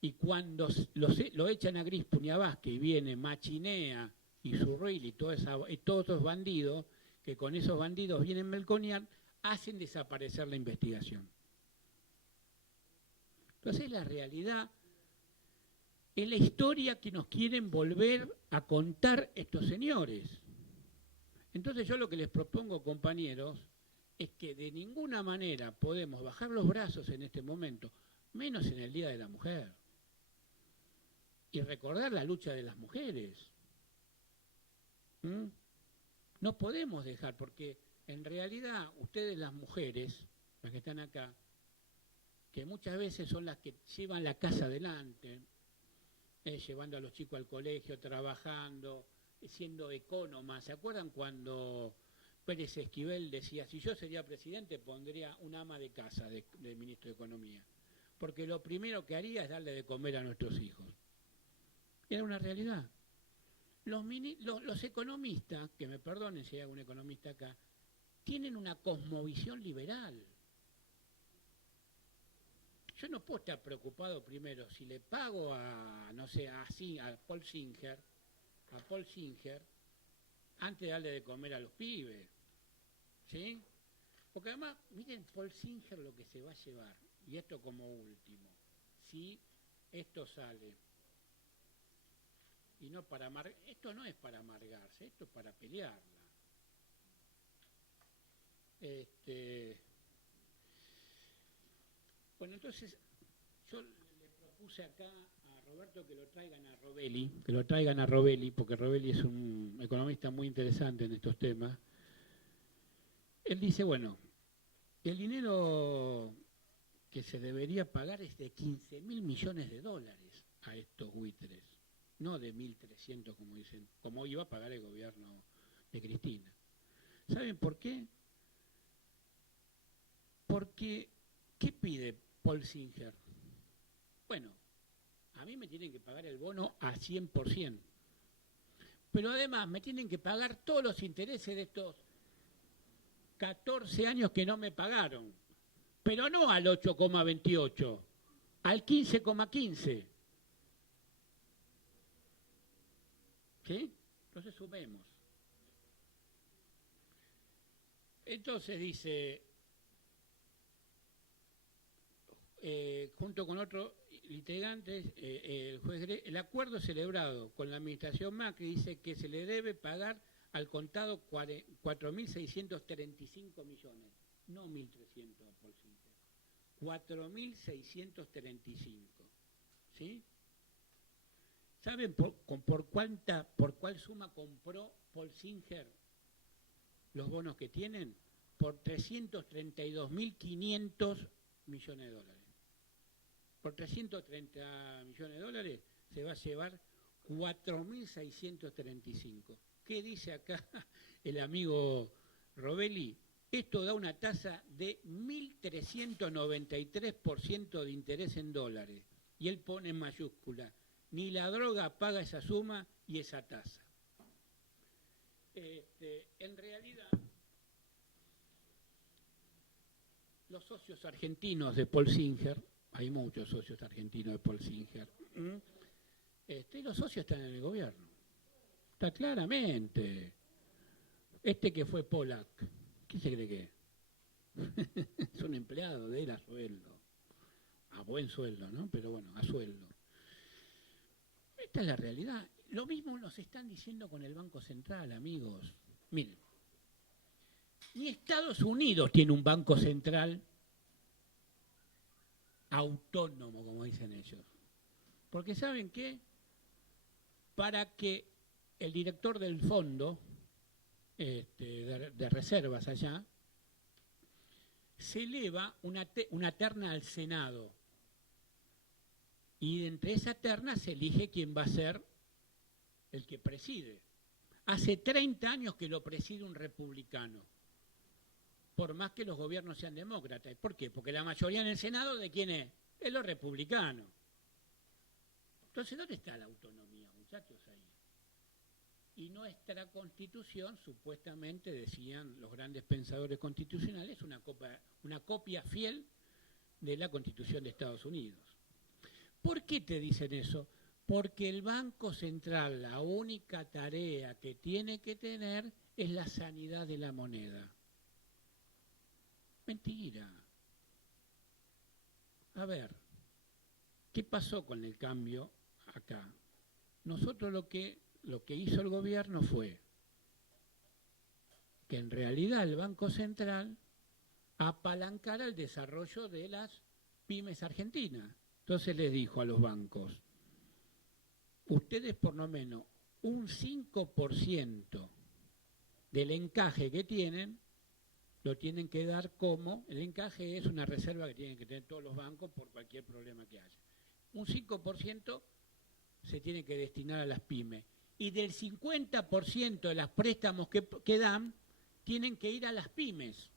y cuando lo echan a Grispum y a Vázquez y viene Machinea y Zurril y todos esos bandidos, que con esos bandidos vienen Melconian, hacen desaparecer la investigación. Entonces la realidad es la historia que nos quieren volver a contar estos señores. Entonces yo lo que les propongo, compañeros, es que de ninguna manera podemos bajar los brazos en este momento, menos en el Día de la Mujer, y recordar la lucha de las mujeres. No podemos dejar, porque en realidad ustedes, las mujeres, las que están acá, que muchas veces son las que llevan la casa adelante, llevando a los chicos al colegio, trabajando, siendo ecónomas. ¿Se acuerdan cuando Pérez Esquivel decía, si yo sería presidente pondría una ama de casa de ministro de Economía? Porque lo primero que haría es darle de comer a nuestros hijos. Era una realidad. Los economistas, que me perdonen si hay algún economista acá, tienen una cosmovisión liberal. Yo no puedo estar preocupado primero si le pago a Paul Singer, antes de darle de comer a los pibes. ¿Sí? Porque además, miren Paul Singer lo que se va a llevar, y esto como último, si esto sale, y no para esto no es para amargarse, esto es para pelearla. Bueno, entonces yo le propuse acá a Roberto que lo traigan a Robelli, porque Robelli es un economista muy interesante en estos temas. Él dice, bueno, el dinero que se debería pagar es de 15.000 millones de dólares a estos buitres, no de 1.300 como dicen, como iba a pagar el gobierno de Cristina. ¿Saben por qué? Porque, ¿qué pide Paul Singer? Bueno, a mí me tienen que pagar el bono a 100%, pero además me tienen que pagar todos los intereses de estos 14 años que no me pagaron, pero no al 8,28, al 15,15. ¿Sí? Entonces sumemos. Entonces dice, junto con otros litigantes, el juez el acuerdo celebrado con la administración Macri dice que se le debe pagar al contado 4.635 millones, no 1.300 por Singer, 4.635, ¿sí? ¿Saben por cuál suma compró Paul Singer los bonos que tienen? Por 332.500 millones de dólares. Por 330 millones de dólares se va a llevar 4.635. ¿Qué dice acá el amigo Robelli? Esto da una tasa de 1.393% de interés en dólares. Y él pone en mayúscula, ni la droga paga esa suma y esa tasa. En realidad, los socios argentinos de Paul Singer, hay muchos socios argentinos de Paul Singer, y los socios están en el gobierno. Está claramente. Que fue Pollack, ¿qué se cree que es? Es un empleado de él a sueldo. A buen sueldo, ¿no? Pero bueno, a sueldo. Esta es la realidad. Lo mismo nos están diciendo con el Banco Central, amigos. Miren, ni Estados Unidos tiene un banco central autónomo, como dicen ellos. Porque ¿saben qué? Para que el director del fondo de reservas allá se eleva una terna al Senado. Y entre esa terna se elige quién va a ser el que preside. Hace 30 años que lo preside un republicano, por más que los gobiernos sean demócratas. ¿Por qué? Porque la mayoría en el Senado, ¿de quién es? Es los republicanos. Entonces, ¿dónde está la autonomía, muchachos, ahí? Y nuestra Constitución, supuestamente, decían los grandes pensadores constitucionales, una copia fiel de la Constitución de Estados Unidos. ¿Por qué te dicen eso? Porque el Banco Central, la única tarea que tiene que tener es la sanidad de la moneda. Mentira. A ver, ¿qué pasó con el cambio acá? Nosotros lo que hizo el gobierno fue que en realidad el Banco Central apalancara el desarrollo de las pymes argentinas. Entonces les dijo a los bancos, ustedes por lo menos un 5% del encaje que tienen, lo tienen que dar como, el encaje es una reserva que tienen que tener todos los bancos por cualquier problema que haya. Un 5% se tiene que destinar a las pymes. Y del 50% de los préstamos que dan, tienen que ir a las pymes.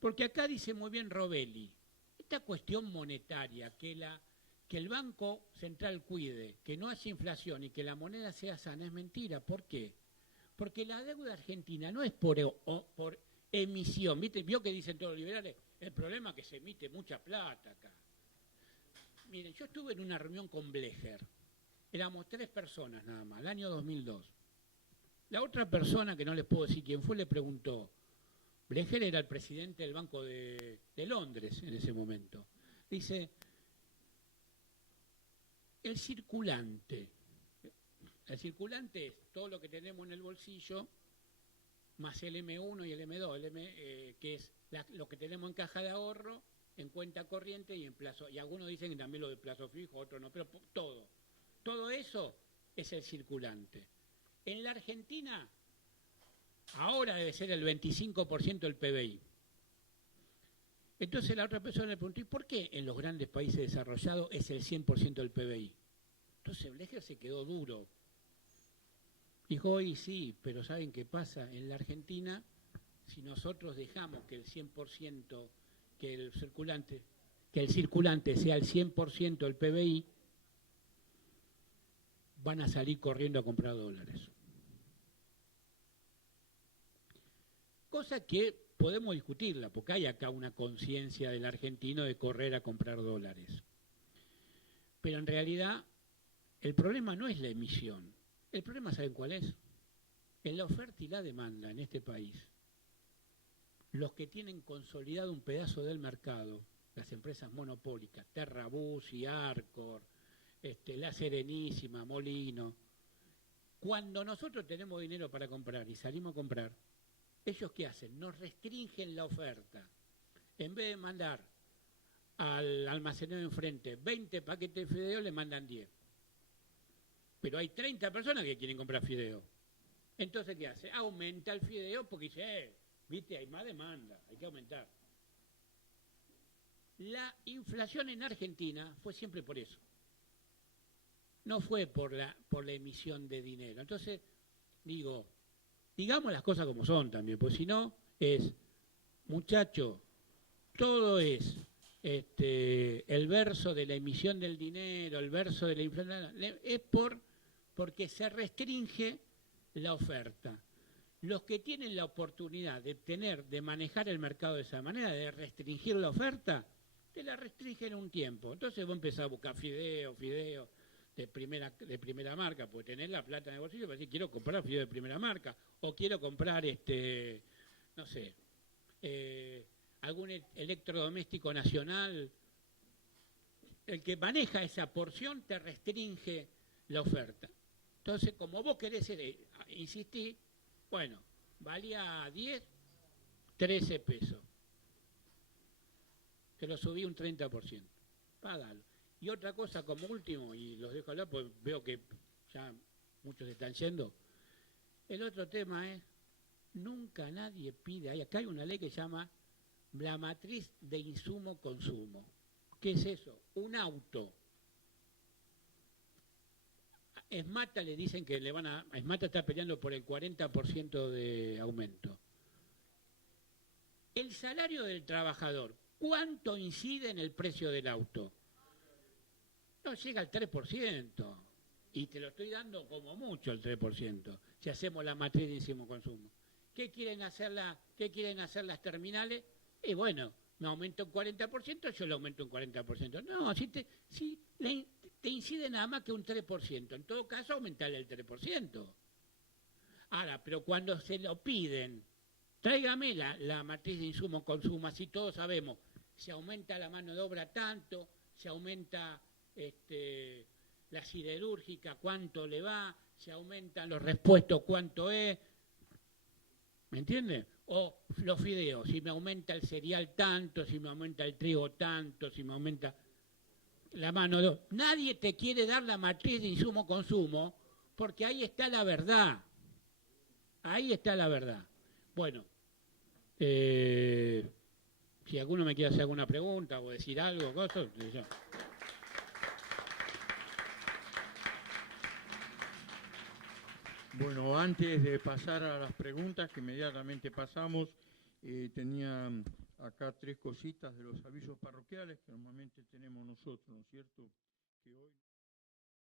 Porque acá dice muy bien Robelli, esta cuestión monetaria, que el Banco Central cuide, que no haya inflación y que la moneda sea sana, es mentira. ¿Por qué? Porque la deuda argentina no es por emisión. ¿Viste? ¿Vio que dicen todos los liberales? El problema es que se emite mucha plata acá. Miren, yo estuve en una reunión con Blecher. Éramos 3 personas nada más, el año 2002. La otra persona, que no les puedo decir quién fue, le preguntó. Blecher era el presidente del Banco de Londres en ese momento. Dice, el circulante es todo lo que tenemos en el bolsillo, más el M1 y el M2, que es lo que tenemos en caja de ahorro, en cuenta corriente y en plazo. Y algunos dicen que también lo de plazo fijo, otros no, pero todo. Todo eso es el circulante. En la Argentina, ahora debe ser el 25% del PBI. Entonces la otra persona le preguntó, ¿y por qué en los grandes países desarrollados es el 100% del PBI? Entonces Blecher se quedó duro. Dijo, hoy sí, pero ¿saben qué pasa? En la Argentina, si nosotros dejamos que el 100%, que el circulante sea el 100% del PBI, van a salir corriendo a comprar dólares. Cosa que podemos discutirla, porque hay acá una conciencia del argentino de correr a comprar dólares. Pero en realidad, el problema no es la emisión. El problema, ¿saben cuál es? En la oferta y la demanda en este país. Los que tienen consolidado un pedazo del mercado, las empresas monopólicas, Terrabus y Arcor, La Serenísima, Molino, cuando nosotros tenemos dinero para comprar y salimos a comprar, ¿ellos qué hacen? Nos restringen la oferta. En vez de mandar al almacenero enfrente 20 paquetes de fideo, le mandan 10. Pero hay 30 personas que quieren comprar fideo. Entonces, ¿qué hace? Aumenta el fideo porque dice, viste, hay más demanda, hay que aumentar. La inflación en Argentina fue siempre por eso. No fue por la emisión de dinero. Entonces, digamos las cosas como son también, porque si no es, muchacho, todo es el verso de la emisión del dinero, el verso de la inflación, es porque se restringe la oferta. Los que tienen la oportunidad de manejar el mercado de esa manera, de restringir la oferta, te la restringen un tiempo. Entonces vos empezás a buscar fideo de primera marca, porque tenés la plata en el bolsillo para decir, quiero comprar fideo de primera marca, o quiero comprar, no sé, algún electrodoméstico nacional. El que maneja esa porción te restringe la oferta. Entonces, como vos querés insistir, Bueno, valía 10, 13 pesos. Te lo subí un 30%. Págalo. Y otra cosa como último, y los dejo hablar porque veo que ya muchos están yendo. El otro tema es, nunca nadie pide, acá hay una ley que se llama la matriz de insumo-consumo. ¿Qué es eso? Un auto. Esmata le dicen que le van a... Esmata está peleando por el 40% de aumento. El salario del trabajador, ¿cuánto incide en el precio del auto? No llega al 3%. Y te lo estoy dando como mucho el 3%, si hacemos la matriz de insumo-consumo. ¿Qué quieren hacer las terminales? Y bueno, me aumento un 40%, yo le aumento un 40%. No, si te incide nada más que un 3%. En todo caso, aumentarle el 3%. Ahora, pero cuando se lo piden, tráigame la matriz de insumo-consumo, así todos sabemos, se aumenta la mano de obra tanto, se aumenta la siderúrgica, cuánto le va, se aumentan los repuestos, cuánto es, ¿me entiendes? O los fideos, si me aumenta el cereal tanto, si me aumenta el trigo tanto, si me aumenta la mano de obra. Nadie te quiere dar la matriz de insumo-consumo porque ahí está la verdad. Ahí está la verdad. Bueno, si alguno me quiere hacer alguna pregunta o decir algo, cosas, yo. Bueno, antes de pasar a las preguntas, que inmediatamente pasamos, tenía acá 3 cositas de los avisos parroquiales que normalmente tenemos nosotros, ¿no es cierto? Que hoy